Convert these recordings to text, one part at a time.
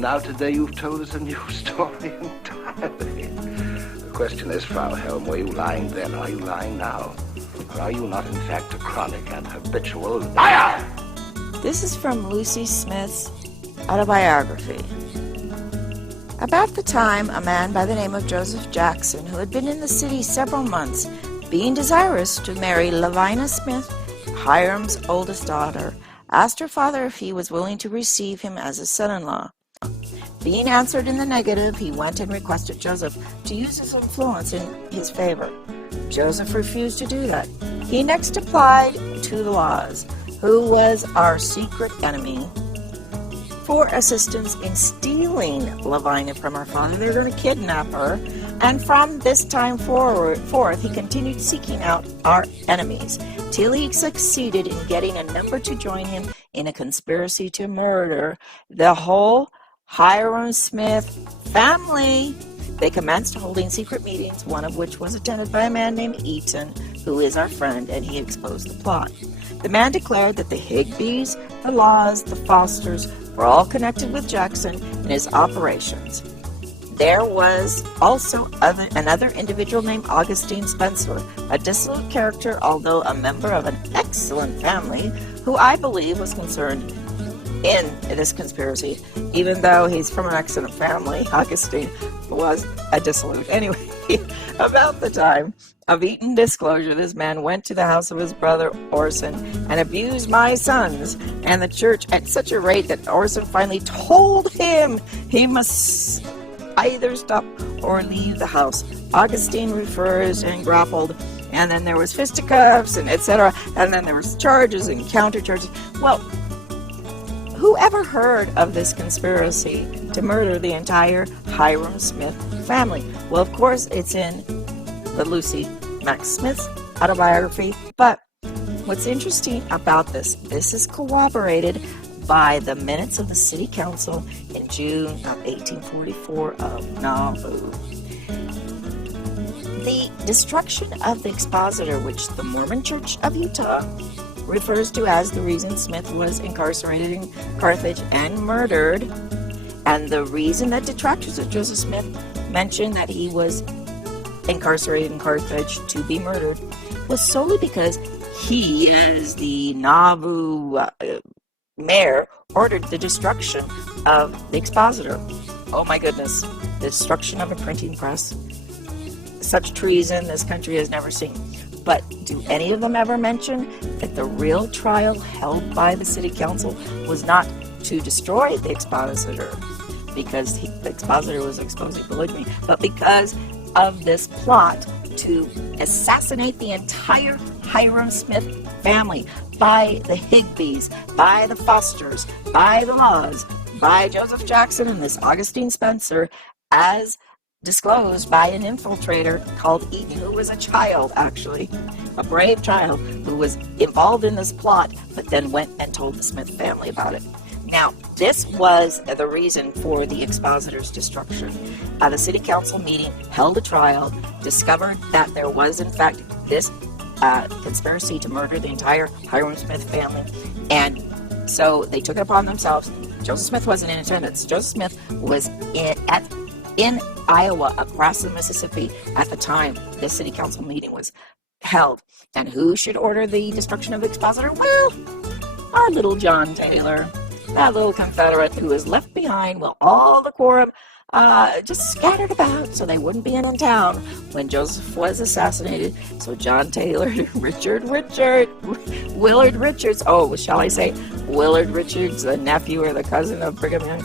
And now today you've told us a new story entirely. The question is, Frau Helm, were you lying then, or are you lying now? Or are you not, in fact, a chronic and habitual liar? This is from Lucy Smith's Autobiography. About the time, a man by the name of Joseph Jackson, who had been in the city several months, being desirous to marry Lavina Smith, Hyram's oldest daughter, asked her father if he was willing to receive him as a son-in-law. Being answered in the negative, he went and requested Joseph to use his influence in his favor. Joseph refused to do that. He next applied to the laws, who was our secret enemy, for assistance in stealing Lavina from her father. They were going to kidnap her, and from this time forth, he continued seeking out our enemies, till he succeeded in getting a number to join him in a conspiracy to murder the whole Hyrum Smith family. They commenced holding secret meetings, one of which was attended by a man named Eaton, who is our friend, and he exposed the plot. The man declared that the Higbees, the Laws, the Fosters were all connected with Jackson and his operations. There was also another individual named Augustine Spencer, a dissolute character, although a member of an excellent family, who I believe was concerned in this conspiracy. Even though he's from an excellent family, Augustine was a dissolute. Anyway, about the time of Eaton disclosure, this man went to the house of his brother Orson and abused my sons and the church at such a rate that Orson finally told him he must either stop or leave the house. Augustine refers and grappled, and then there was fisticuffs and etc., and then there was charges and counter charges. Well, who ever heard of this conspiracy to murder the entire Hyrum Smith family? Well, of course, it's in the Mack Smith Autobiography. But what's interesting about this is corroborated by the minutes of the city council in June of 1844 of Nauvoo. The destruction of the expositor, which the Mormon Church of Utah refers to as the reason Smith was incarcerated in Carthage and murdered, and the reason that detractors of Joseph Smith mentioned that he was incarcerated in Carthage to be murdered, was solely because he, as the Nauvoo mayor, ordered the destruction of the expositor. Oh my goodness, the destruction of a printing press. Such treason this country has never seen. But do any of them ever mention that the real trial held by the city council was not to destroy the expositor, because the expositor was exposing polygamy, but because of this plot to assassinate the entire Hyrum Smith family by the Higbees, by the Fosters, by the Laws, by Joseph Jackson and this Augustine Spencer, as disclosed by an infiltrator called Eaton, who was a child, actually, a brave child who was involved in this plot, but then went and told the Smith family about it. Now, this was the reason for the expositor's destruction. The city council meeting held a trial, discovered that there was, in fact, this conspiracy to murder the entire Hyrum Smith family, and so they took it upon themselves. Joseph Smith wasn't in attendance. Joseph Smith was in Iowa, across the Mississippi, at the time this city council meeting was held. And who should order the destruction of the expositor? Well, our little John Taylor, that little Confederate who was left behind while all the quorum just scattered about so they wouldn't be in town when Joseph was assassinated. So John Taylor, Willard Richards, shall I say Willard Richards, the nephew or the cousin of Brigham Young,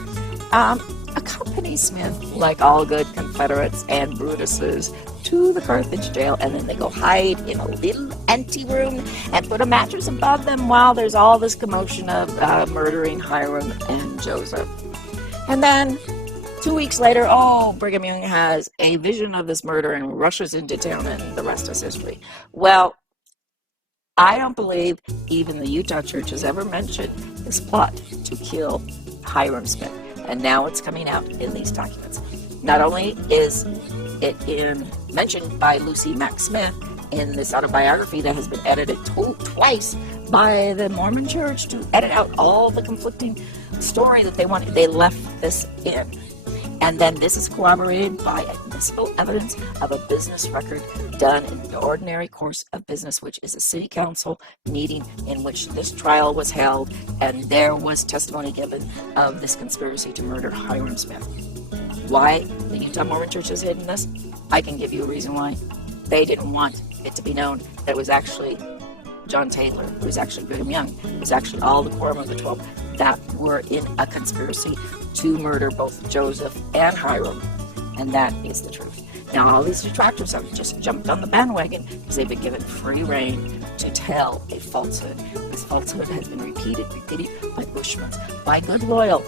accompany Smith, like all good Confederates and Brutuses, to the Carthage jail, and then they go hide in a little anteroom and put a mattress above them while there's all this commotion of murdering Hyrum and Joseph. And then 2 weeks later, Brigham Young has a vision of this murder and rushes into town, and the rest is history. Well, I don't believe even the Utah Church has ever mentioned this plot to kill Hyrum Smith. And now it's coming out in these documents. Not only is it mentioned by Lucy Mack Smith in this autobiography that has been edited twice by the Mormon church to edit out all the conflicting story that they wanted. They left this in. And then this is corroborated by admissible evidence of a business record done in the ordinary course of business, which is a city council meeting in which this trial was held, and there was testimony given of this conspiracy to murder Hyrum Smith. Why the Utah Mormon Church has hidden this? I can give you a reason why. They didn't want it to be known that it was actually John Taylor, it was actually Brigham Young, it was actually all the Quorum of the 12 that were in a conspiracy to murder both Joseph and Hyrum, and that is the truth. Now, all these detractors have just jumped on the bandwagon because they've been given free rein to tell a falsehood. This falsehood has been repeated by Bushmans, by good, loyal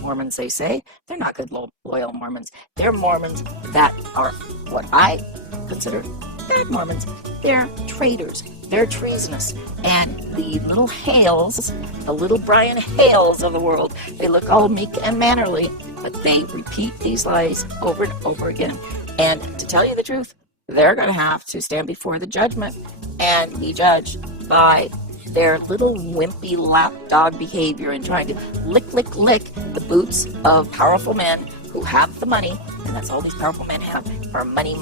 Mormons, they say. They're not good, loyal Mormons. They're Mormons that are what I consider bad Mormons. They're traitors. They're treasonous. And the little Hales, the little Brian Hales of the world, they look all meek and mannerly, but they repeat these lies over and over again. And to tell you the truth, they're going to have to stand before the judgment and be judged by their little wimpy lapdog behavior and trying to lick the boots of powerful men who have the money, and that's all these powerful men have, are money.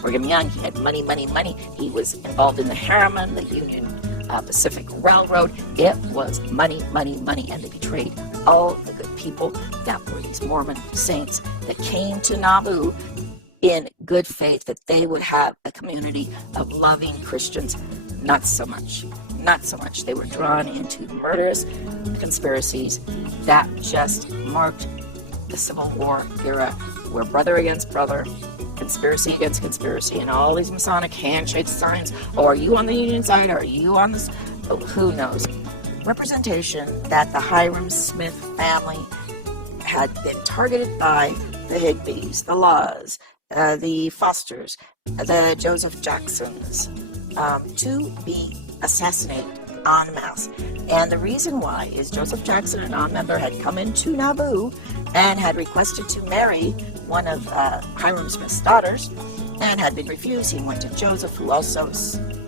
Brigham Young, he had money. He was involved in the Harriman, the Union Pacific Railroad. It was money, and they betrayed all the good people that were these Mormon saints that came to Nauvoo in good faith that they would have a community of loving Christians. Not so much. They were drawn into murderous conspiracies that just marked the Civil War era, where brother against brother, conspiracy against conspiracy, and all these Masonic handshake signs. Oh, are you on the Union side? Are you on this? Oh, who knows? Representation that the Hyrum Smith family had been targeted by the Higbees, the Laws, the Fosters, the Joseph Jacksons, to be assassinated en masse. And the reason why is Joseph Jackson, a non-member, had come into Nauvoo and had requested to marry one of Hyrum Smith's daughters and had been refused. He went to Joseph, who also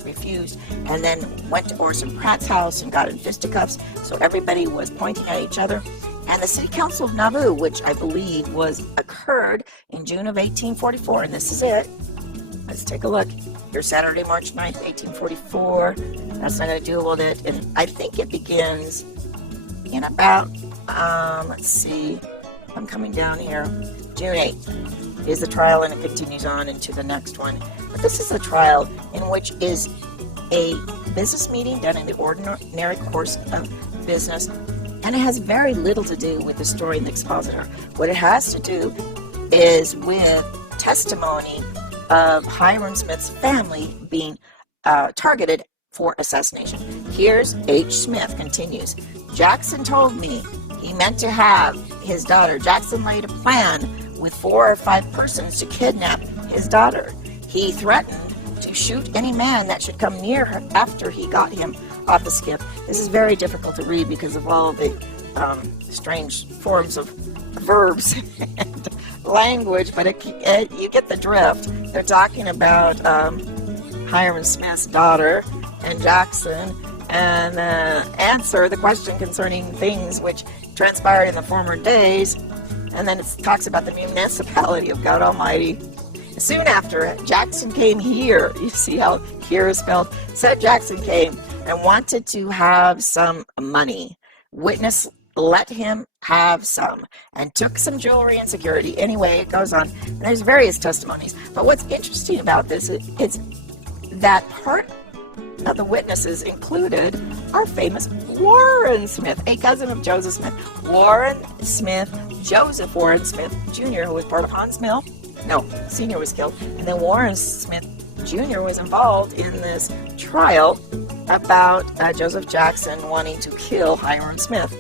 refused, and then went to Orson Pratt's house and got in fisticuffs. So everybody was pointing at each other. And the City Council of Nauvoo, which I believe occurred in June of 1844, and this is it. Let's take a look. Here's Saturday, March 9th, 1844. That's not going to do with it. And I think it begins in about, let's see, I'm coming down here. June 8th is the trial, and it continues on into the next one. But this is a trial in which is a business meeting done in the ordinary course of business, and it has very little to do with the story and the expositor. What it has to do is with testimony of Hyrum Smith's family being targeted for assassination. Here's H. Smith continues. Jackson told me he meant to have his daughter. Jackson laid a plan with 4 or 5 persons to kidnap his daughter. He threatened to shoot any man that should come near her after he got him off the skip. This is very difficult to read because of all the strange forms of verbs and language, but you get the drift. They're talking about Hyrum Smith's daughter and Jackson, and answer the question concerning things which transpired in the former days. And then it talks about the municipality of God Almighty. Soon after, Jackson came here. You see how here is spelled? Said Jackson came and wanted to have some money. Witness let him have some and took some jewelry and security. Anyway, it goes on. And there's various testimonies. But what's interesting about this is that part of the witnesses included our famous Warren Smith, a cousin of Joseph Smith. Warren Smith, Joseph Warren Smith Jr., who was part of Hans Mill. No, Sr. was killed. And then Warren Smith Jr. was involved in this trial about Joseph Jackson wanting to kill Hyrum Smith.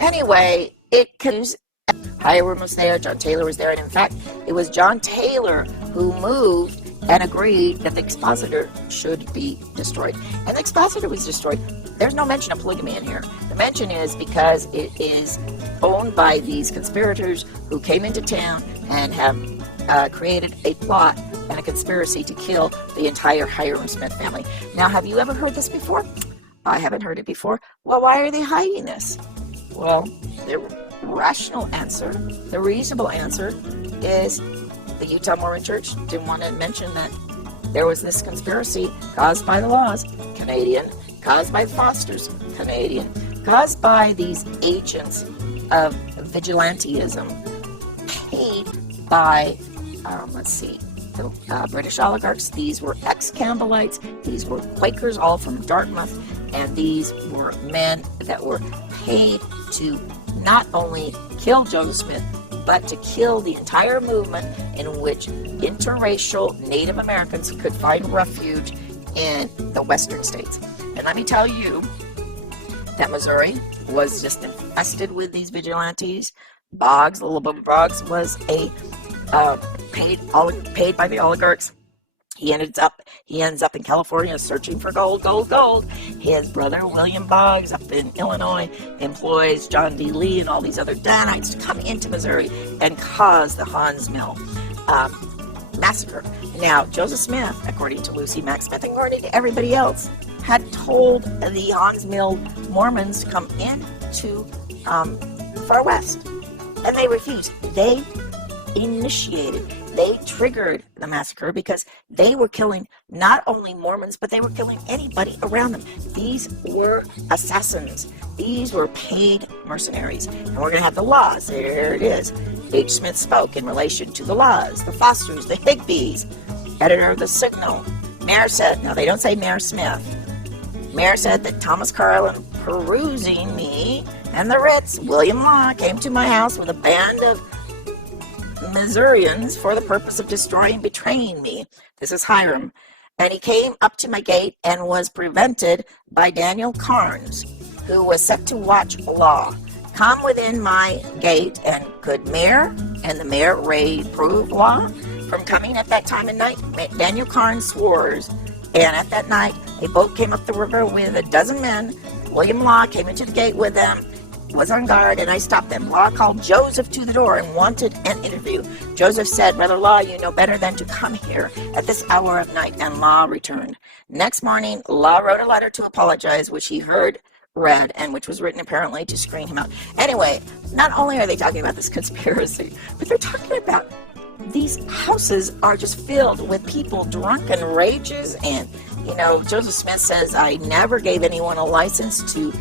Anyway, Hyrum was there, John Taylor was there, and in fact, it was John Taylor who moved and agreed that the expositor should be destroyed. And the expositor was destroyed. There's no mention of polygamy in here. The mention is because it is owned by these conspirators who came into town and have created a plot and a conspiracy to kill the entire Hyrum Smith family. Now, have you ever heard this before? I haven't heard it before. Well, why are they hiding this? Well, the rational answer, the reasonable answer, is the Utah Mormon Church didn't want to mention that there was this conspiracy caused by the laws, Canadian, caused by the Fosters, Canadian, caused by these agents of vigilantism, paid by, the British oligarchs. These were ex-Campbellites, these were Quakers, all from Dartmouth, and these were men that were paid to not only kill Joseph Smith, but to kill the entire movement in which interracial Native Americans could find refuge in the western states. And let me tell you that Missouri was just infested with these vigilantes. Boggs, the little Bubba Boggs, was a paid by the oligarchs. He ends up in California searching for gold. His brother, William Boggs, up in Illinois, employs John D. Lee and all these other Danites to come into Missouri and cause the Hans Mill massacre. Now, Joseph Smith, according to Lucy, Mack Smith, and according to everybody else, had told the Hans Mill Mormons to come into Far West. And they refused. They triggered the massacre because they were killing not only Mormons, but they were killing anybody around them. These were assassins. These were paid mercenaries. And we're going to have the laws. There it is. H. Smith spoke in relation to the laws, the Fosters, the Higbees, editor of the Signal. Mayor said, no, they don't say Mayor Smith. Mayor said that Thomas Carlin, perusing me, and the Ritz, William Law, came to my house with a band of Missourians for the purpose of destroying and betraying me. This is Hyrum. And he came up to my gate and was prevented by Daniel Carnes, who was set to watch Law. Come within my gate, and could mayor and the mayor reprove Law from coming at that time of night? Daniel Carnes swore. And at that night, a boat came up the river with a dozen men. William Law came into the gate with them, was on guard, and I stopped them. Law called Joseph to the door and wanted an interview. Joseph said, Brother Law, you know better than to come here at this hour of night, and Law returned. Next morning, Law wrote a letter to apologize, which he read, and which was written apparently to screen him out. Anyway, not only are they talking about this conspiracy, but they're talking about these houses are just filled with people drunk and rages. And, Joseph Smith says, I never gave anyone a license to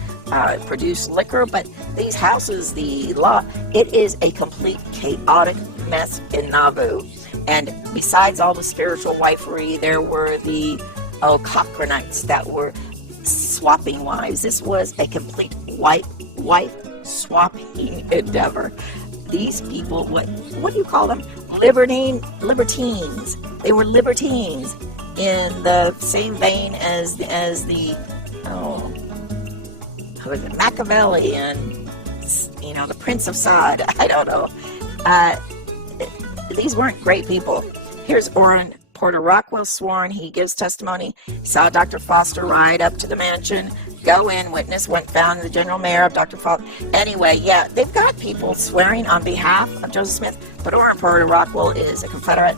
produce liquor, but these houses, it is a complete chaotic mess in Nauvoo. And besides all the spiritual wifery, there were the Cochranites that were swapping wives. This was a complete wife swapping endeavor. These people, what do you call them? Libertines. They were libertines in the same vein as the Machiavelli and the Prince of Sade. I don't know. These weren't great people. Here's Orrin Porter Rockwell sworn. He gives testimony. Saw Dr. Foster ride up to the mansion. Go in, witness, went found the general mayor of Dr. Foster. Anyway, yeah, they've got people swearing on behalf of Joseph Smith, but Orrin Porter Rockwell is a Confederate.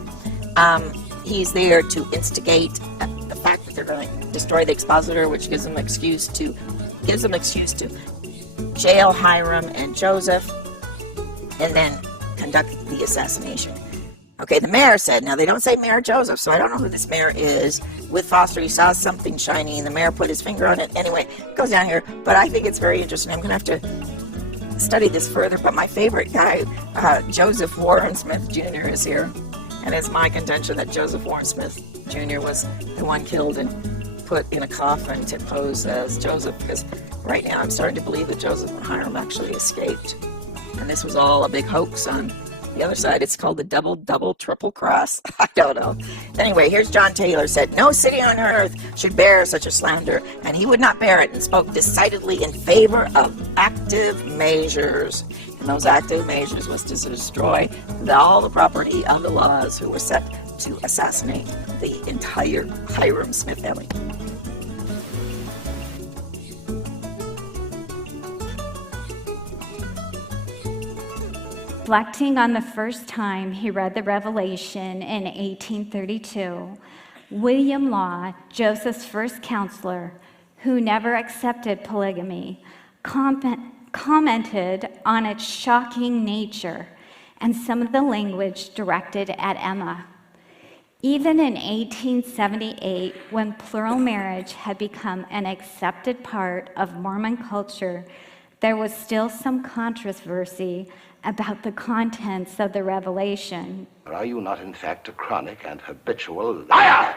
He's there to instigate the fact that they're going to destroy the expositor, which gives them excuse to jail Hyrum and Joseph, and then conduct the assassination. Okay, the mayor said, now they don't say Mayor Joseph, so I don't know who this mayor is. With Foster, he saw something shiny, and the mayor put his finger on it. Anyway, it goes down here, but I think it's very interesting. I'm going to have to study this further, but my favorite guy, Joseph Warren Smith Jr. is here, and it's my contention that Joseph Warren Smith Jr. was the one killed and put in a coffin to pose as Joseph, because right now I'm starting to believe that Joseph and Hyrum actually escaped, and this was all a big hoax on the other side. It's called the double, triple cross. I don't know. Anyway, here's John Taylor said, no city on earth should bear such a slander, and he would not bear it, and spoke decidedly in favor of active measures. And those active measures was to destroy all the property of the Laws, who were set to assassinate the entire Hyrum Smith family. Reflecting on the first time he read the Revelation in 1832, William Law, Joseph's first counselor, who never accepted polygamy, commented on its shocking nature and some of the language directed at Emma. Even in 1878, when plural marriage had become an accepted part of Mormon culture, there was still some controversy about the contents of the Revelation. Are you not, in fact, a chronic and habitual liar?